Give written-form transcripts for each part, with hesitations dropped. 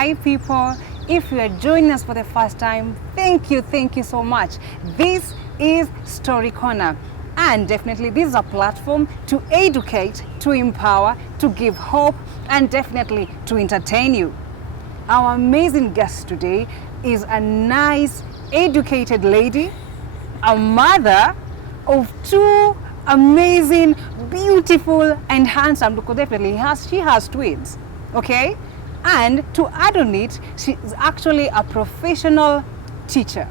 Hi people, if you are joining us for the first time, thank you so much. This is Story Corner, and definitely this is a platform to educate, to empower, to give hope, and definitely to entertain you. Our amazing guest today is a nice, educated lady, a mother of two amazing, beautiful, and handsome, because definitely she has twins, okay? And to add on it, she is actually a professional teacher.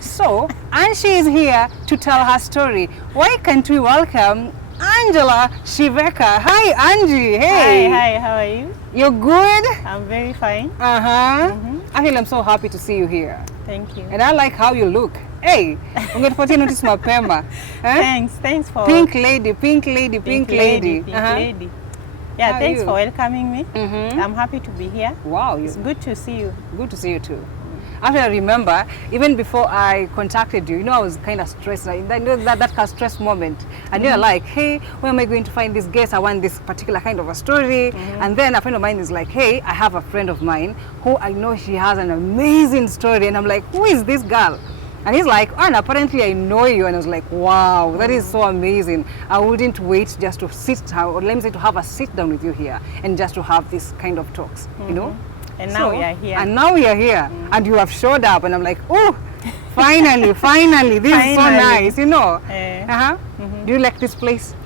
So, and she is here to tell her story. Why can't we welcome Angela Shiveka? Hi, Angie. Hey. Hi, how are you? You're good? I'm very fine. Actually, I'm so happy to see you here. Thank you. And I like how you look. Hey, ungetupatia notice mapema. Thanks for Pink lady. Pink lady. Yeah, How are thanks you? for welcoming me. I'm happy to be here. Wow, It's good to see you. good to see you too. Actually, I remember, even before I contacted you, I was kind of stressed. That kind of stress moment. And you're like, hey, where am I going to find this guest? I want this particular kind of a story. And then a friend of mine is like, hey, I have a friend of mine who I know she has an amazing story. And I'm like, who is this girl? And he's like, oh, and apparently I know you. And I was like, wow, that is so amazing. I wouldn't wait just to sit down, or let me say to have a sit down with you here and just to have this kind of talks, you know? And now we are here. And now we are here. And you have showed up. And I'm like, oh, finally, this is so nice, you know? Do you like this place?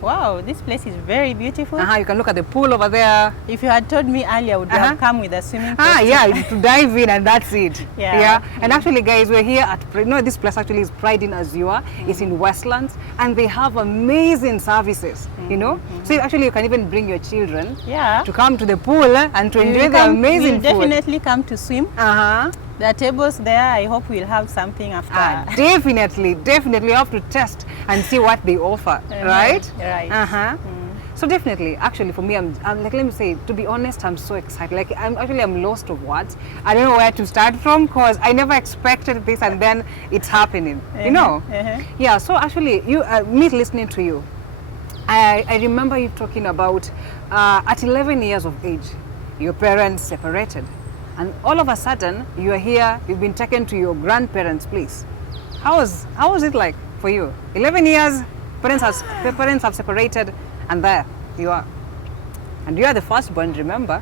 Wow, this place is very beautiful. You can look at the pool over there. If you had told me earlier, I would have come with a swimming pool. Yeah, to dive in and that's it. Yeah. And actually, guys, we're here at, this place actually is Pride in Azure. It's in Westlands, and they have amazing services, you know? So actually, you can even bring your children to come to the pool and to enjoy the amazing food. Definitely come to swim. There are tables there. I hope we'll have something after. Definitely. You have to test and see what they offer, right? Right. So definitely, actually, for me, I'm like, let me say, to be honest, I'm so excited. Like, I'm lost of words. I don't know where to start from, because I never expected this, and then it's happening, you know? Yeah, so actually, me listening to you, I remember you talking about at 11 years of age, your parents separated. And all of a sudden, you are here, you've been taken to your grandparents' place. How was it like for you? 11 years, the parents have separated, and there you are. And you are the firstborn, remember?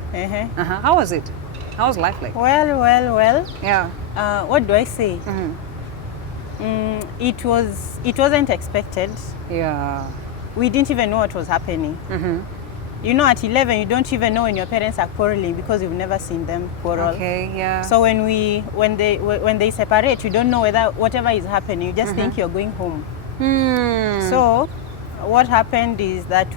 How was it? How was life like? Well. Yeah. What do I say? It wasn't expected. Yeah. We didn't even know what was happening. You know, at 11, you don't even know when your parents are quarreling, because you've never seen them quarrel. Okay, yeah. So when they separate, you don't know whether whatever is happening. You just think you're going home. So what happened is that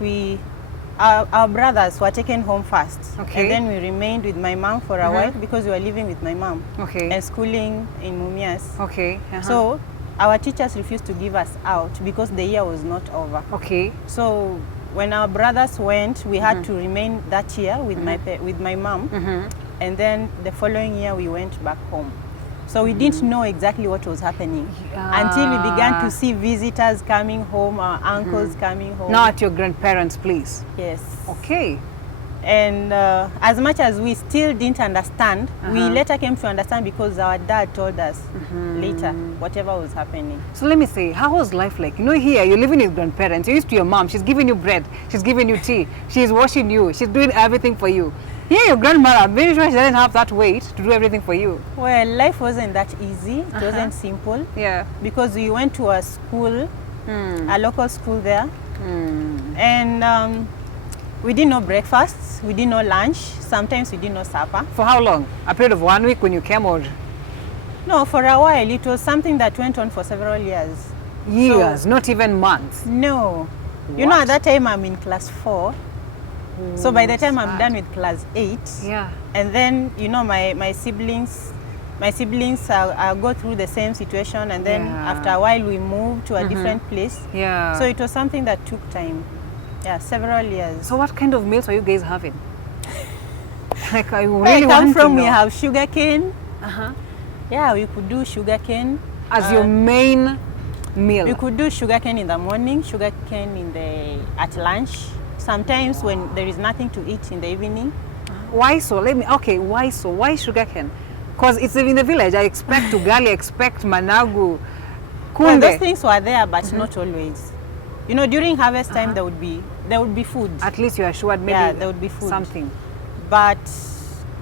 our brothers were taken home first. Okay. And then we remained with my mom for a while, because we were living with my mom. Okay. And schooling in Mumias. Okay. So our teachers refused to give us out because the year was not over. Okay. So when our brothers went, we had to remain that year with my mom, and then the following year we went back home. So we didn't know exactly what was happening until we began to see visitors coming home, our uncles coming home. Now at your grandparents' place. Yes. Okay. And as much as we still didn't understand, we later came to understand, because our dad told us later whatever was happening. So let me say, how was life like? You know, here you're living with grandparents. You're used to your mom. She's giving you bread. She's giving you tea. She's washing you. She's doing everything for you. Here, your grandmother, I'm very sure she doesn't have that weight to do everything for you. Well, life wasn't that easy. It wasn't simple. Yeah. Because we went to a school, a local school there, and we didn't know breakfast, we didn't know lunch, sometimes we didn't know supper. For how long? A period of 1 week when you came, or? No, for a while. It was something that went on for several years. Years, not even months? No. You know, at that time I'm in class 4. So by the time I'm done with class 8, and then, you know, my siblings go through the same situation, and then after a while we moved to a different place. Yeah. So it was something that took time. Yeah, several years. So what kind of meals are you guys having? Like, I really Where I come from, want to we know. have sugarcane. Yeah, we could do sugarcane. As your main meal? We could do sugarcane in the morning, sugarcane at lunch. Sometimes when there is nothing to eat in the evening, Why so? Okay, why so? Why sugarcane? Because it's in the village. I expect ugali, I expect managu, kunde. Well, those things were there, but not always. You know, during harvest time, there would be food. At least you're assured maybe there would be food. Something. But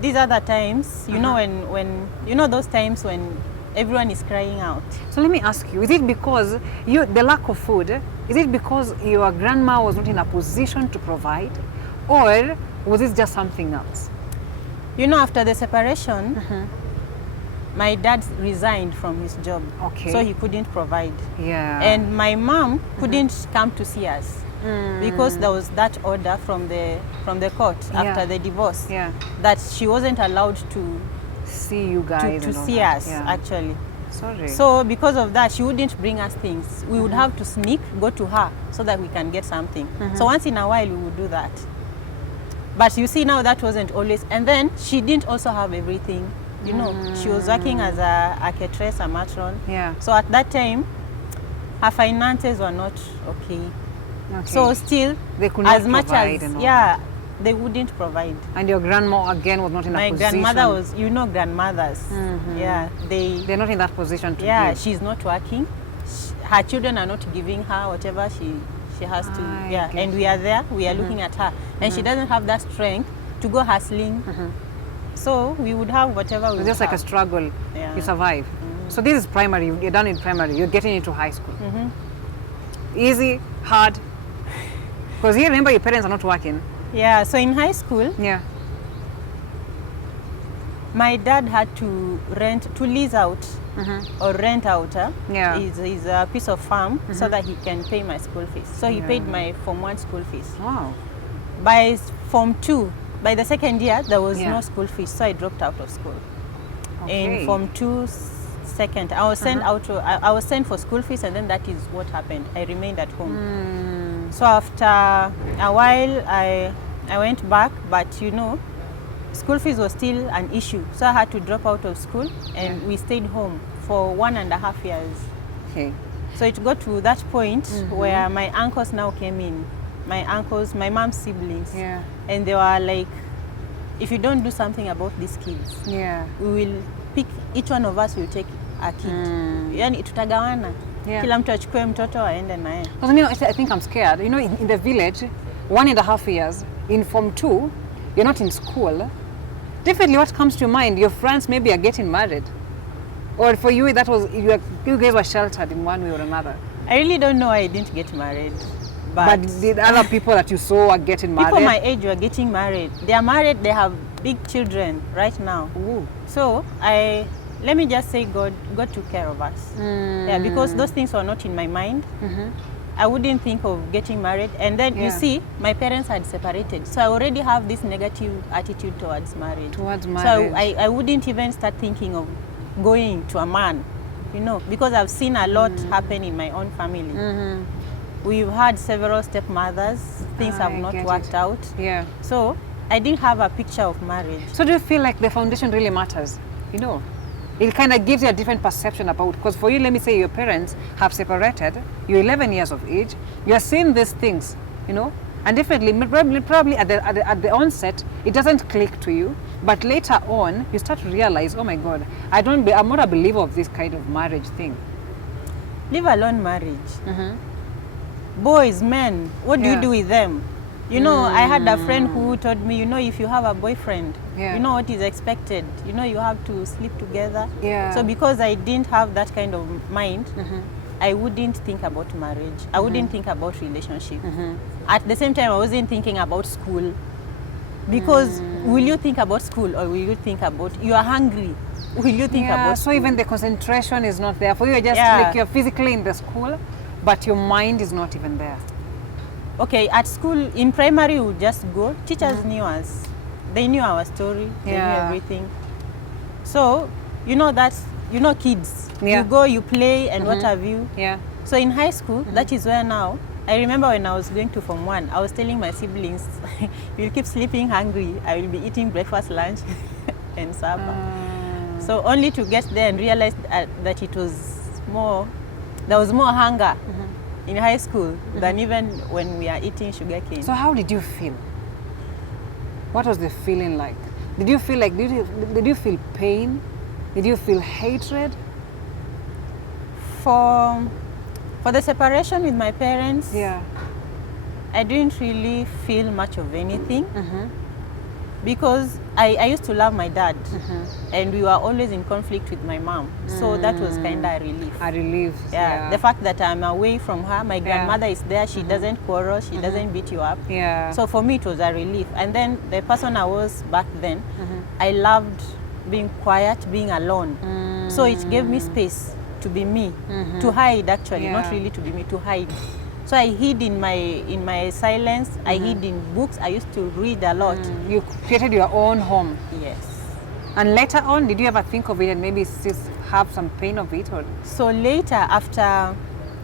these other times, you know, when you know those times when everyone is crying out. So let me ask you, is it because the lack of food, is it because your grandma was not in a position to provide, or was it just something else? You know, after the separation, my dad resigned from his job. Okay. So he couldn't provide. Yeah. And my mom couldn't come to see us because there was that order from the court after the divorce that she wasn't allowed to see you guys to see us actually. Sorry. So because of that, she wouldn't bring us things. We would have to sneak, go to her so that we can get something. So once in a while we would do that. But you see now that wasn't always. And then she didn't also have everything. You know, she was working as a cateress, a matron. Yeah. So at that time, her finances were not okay. So still, they could as not much provide as they wouldn't provide. And your grandma again was not in a position. My grandmother was, you know, grandmothers. Yeah, they're not in that position to give. She's not working. Her children are not giving her whatever she has to. And we are there. We are looking at her, and she doesn't have that strength to go hustling. So we would have whatever we would just have. Like a struggle. You survive. So this is primary. You're done in primary. You're getting into high school. Easy, hard. Because you remember your parents are not working. Yeah, so in high school, my dad had to lease out or rent out his piece of farm so that he can pay my school fees. So he paid my Form 1 school fees. Wow. By Form 2, by the second year, there was no school fees, so I dropped out of school. In Form 2, second, I was sent out. I was sent for school fees, and then that is what happened. I remained at home. So after a while, I went back, but you know, school fees was still an issue. So I had to drop out of school, and we stayed home for 1.5 years. Okay. So it got to that point where my uncles now came in. My uncles, my mom's siblings. Yeah. And they were like, if you don't do something about these kids, we will pick, each one of us will take a kid. Yani tutagawana. Kila mtu achukue mtoto aende naye. Because you know, I think I'm scared. You know, in the village, 1.5 years, in Form 2, you're not in school. Definitely what comes to your mind, your friends maybe are getting married. Or for you, that was, you guys were sheltered in one way or another. I really don't know why I didn't get married. But the other people that you saw are getting married? People my age were getting married. They are married, they have big children right now. Ooh. So let me just say God took care of us. Yeah, because those things were not in my mind. I wouldn't think of getting married. And then you see, my parents had separated. So I already have this negative attitude towards marriage. So I wouldn't even start thinking of going to a man, you know, because I've seen a lot happen in my own family. We've had several stepmothers. Things have not worked out. Yeah. So I didn't have a picture of marriage. So do you feel like the foundation really matters? You know, it kind of gives you a different perception about, because for you, let me say your parents have separated, you're 11 years of age, you're seeing these things, you know, and definitely, probably at the onset, it doesn't click to you, but later on, you start to realize, oh my God, I'm not a believer of this kind of marriage thing. Leave alone marriage. Boys, men, what do you do with them? You know, I had a friend who told me, you know, if you have a boyfriend, you know what is expected. You know, you have to sleep together. So because I didn't have that kind of mind, I wouldn't think about marriage. I wouldn't think about relationship. At the same time, I wasn't thinking about school. Because will you think about school, or will you think about, you are hungry, will you think about school? So even the concentration is not there. For you, just like you're physically in the school, but your mind is not even there. Okay, at school, in primary, we would just go. Teachers knew us. They knew our story. They knew everything. So, you know that, you know kids. You go, you play, and what have you. So in high school, that is where now, I remember when I was going to Form 1, I was telling my siblings, you'll keep sleeping hungry. I will be eating breakfast, lunch, and supper. So only to get there and realize that it was more, there was more hunger in high school than even when we are eating sugarcane. So how did you feel? What was the feeling like? Did you feel like, did you feel pain? Did you feel hatred? For the separation with my parents, Yeah. I didn't really feel much of anything because I used to love my dad and we were always in conflict with my mom. So that was kind of a relief. A relief. Yeah, the fact that I'm away from her, my grandmother is there, she doesn't quarrel, she doesn't beat you up. Yeah. So for me it was a relief. And then the person I was back then, I loved being quiet, being alone. So it gave me space to be me, to hide actually, not really to be me, to hide. So I hid in my silence, I hid in books, I used to read a lot. You created your own home. Yes. And later on, did you ever think of it and maybe still have some pain of it? Or? So later, after,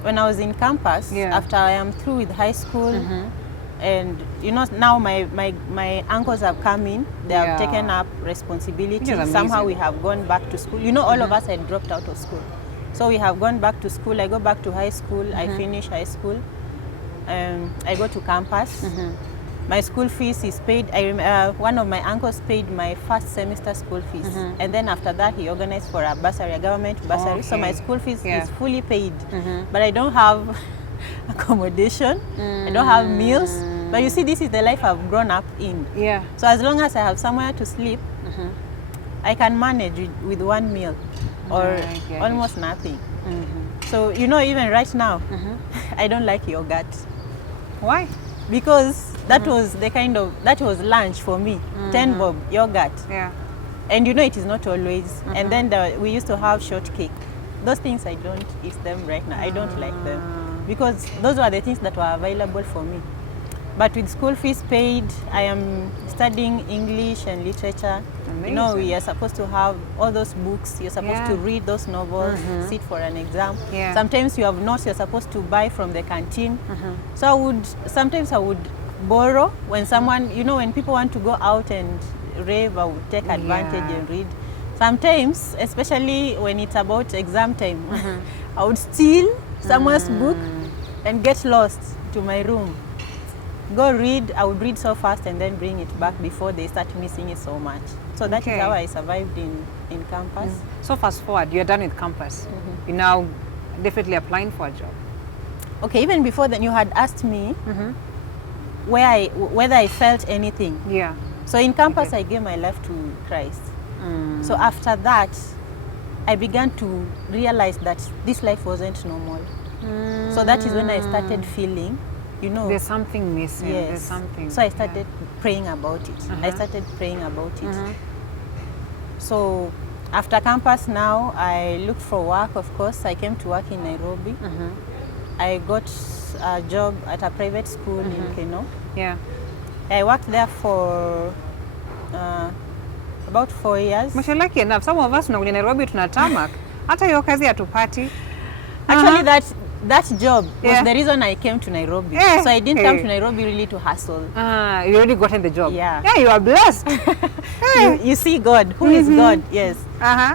when I was in campus, after I am through with high school, and you know, now my uncles have come in, they have taken up responsibility. Somehow we have gone back to school. You know, all of us had dropped out of school. So we have gone back to school. I go back to high school, I finish high school. I go to campus. My school fees is paid. One of my uncles paid my first semester school fees. And then after that, he organized for a bursary, a government bursary. So my school fees is fully paid. But I don't have accommodation. I don't have meals. But you see, this is the life I've grown up in. Yeah. So as long as I have somewhere to sleep, I can manage with one meal or almost nothing. So, you know, even right now, I don't like yogurt. Why? Because that was the kind of, that was lunch for me, 10 bob yogurt. Yeah. And you know it is not always. And then we used to have shortcake. Those things I don't eat them right now. I don't like them. Because those were the things that were available for me. But with school fees paid, I am studying English and literature. Amazing. You know, we are supposed to have all those books. You're supposed to read those novels, sit for an exam. Sometimes you have notes you're supposed to buy from the canteen. So sometimes I would borrow when someone, you know, when people want to go out and rave, I would take advantage and read. Sometimes, especially when it's about exam time, I would steal someone's book and get lost to my room. Go read, I would read so fast and then bring it back before they start missing it so much. So that is how I survived in campus. So fast forward, you're done with campus. You're now definitely applying for a job. Okay, even before then you had asked me whether I felt anything. Yeah. So in campus I gave my life to Christ. So after that, I began to realize that this life wasn't normal. So that is when I started feeling, you know, there's something missing. Yes. There's something. So I started praying about it. I started praying about it. So after campus now, I looked for work, of course. I came to work in Nairobi. I got a job at a private school in Keno. Yeah. I worked there for about 4 years. Much lucky enough, some of us tunakuja Nairobi tunatamak. Hata hiyo kazi hatupati. Actually, that job was the reason I came to Nairobi. So I didn't come to Nairobi really to hustle. You already gotten the job. Yeah. Yeah, you are blessed. You see God. Who is God? Yes.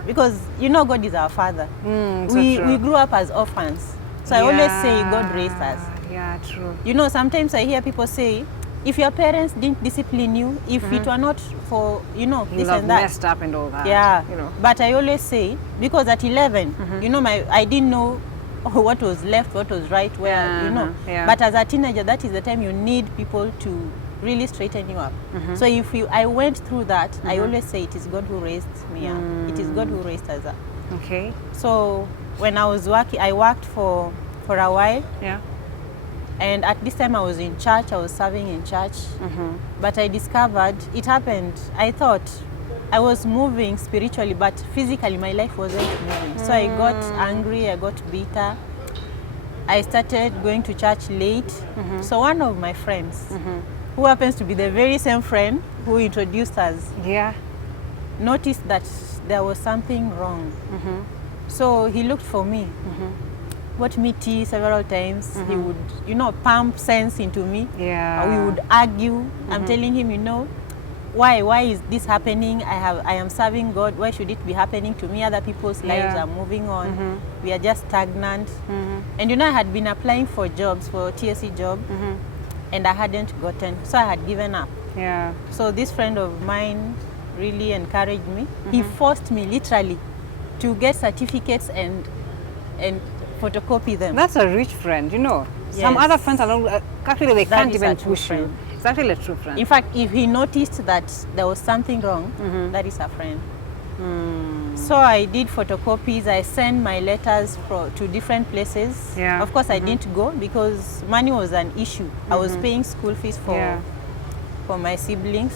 Because you know God is our Father. We grew up as orphans. So I always say God raised us. Yeah, true. You know, sometimes I hear people say, if your parents didn't discipline you, if it were not for, you know, this and that. Messed up and all that. Yeah. You know. But I always say, because at 11, you know, I didn't know what was left, what was right, where, you know. But as a teenager, that is the time you need people to really straighten you up. So if I went through that, I always say it is God who raised me up. It is God who raised us up. Okay. So when I was working, I worked for a while. Yeah. And at this time I was in church, I was serving in church. But I discovered, it happened, I thought I was moving spiritually, but physically my life wasn't moving. So I got angry, I got bitter. I started going to church late. So one of my friends, who happens to be the very same friend who introduced us, noticed that there was something wrong. So he looked for me. Bought me tea several times. He would, you know, pump sense into me. Yeah. We would argue. I'm telling him, you know, why is this happening? I am serving God. Why should it be happening to me? Other people's lives are moving on. We are just stagnant. And you know, I had been applying for jobs, for TSC job, and I hadn't gotten. So I had given up. Yeah. So this friend of mine really encouraged me. He forced me literally to get certificates and photocopy them. That's a rich friend, you know. Some Yes. other friends are not, actually they That can't is even a true push you. friend. It's actually a true friend. In fact, if he noticed that there was something wrong, that is a friend. So I did photocopies. I sent my letters to different places. Yeah. Of course, I didn't go because money was an issue. I was paying school fees for my siblings.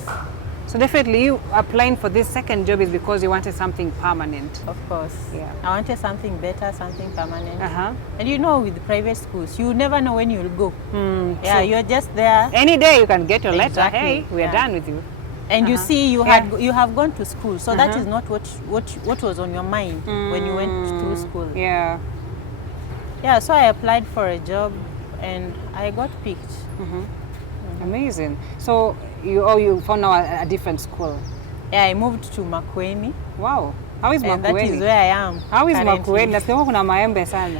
So definitely you applying for this second job is because you wanted something permanent. Of course. Yeah. I wanted something better, something permanent. Uh-huh. And you know, with private schools, you never know when you'll go. Yeah, true. you're just there. Any day you can get your letter, Exactly, hey, we are yeah. done with you. And you see, you have gone to school, so that is not what was on your mind when you went through school. Yeah. Yeah, so I applied for a job, and I got picked. Amazing. So you found now a different school. Yeah, I moved to Makueni, Wow. How is and that is Makueni? where I am. How is currently. Makueni? Nasikia kuna maembe sana.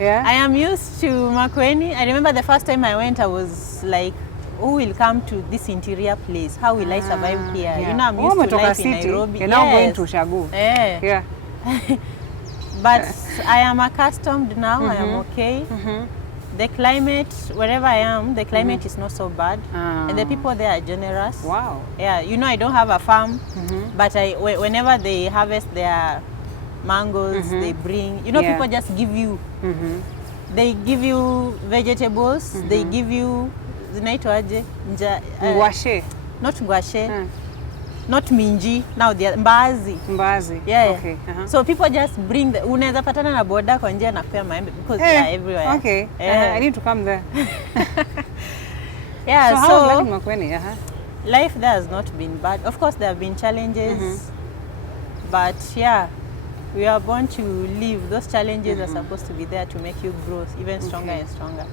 Yeah. I am used to Makueni. I remember the first time I went, I was like, who will come to this interior place? How will I survive here? Yeah. You know, I'm Oh, used to umetoka life in city. Nairobi. You're now going Yes. to Shagu. Yeah. Yeah. But I am accustomed now. I am okay. The climate, wherever I am, the climate is not so bad. And the people there are generous. Wow. Yeah, you know, I don't have a farm, but whenever they harvest their mangoes, they bring, you know, Yeah. people just give you, they give you vegetables, they give you, zinaitwaje? Ngwashe. Not ngwashe, not minji, now they are mbaazi. Mbazi. Yeah. Okay. So people just bring the, unaweza patana na boda kwa njia na kupea maembe because they are everywhere. Okay. Yeah. I need to come there. Yeah, So how was life in Makueni? life there has not been bad. Of course, there have been challenges, but yeah, we are born to live. Those challenges are supposed to be there to make you grow even stronger and stronger.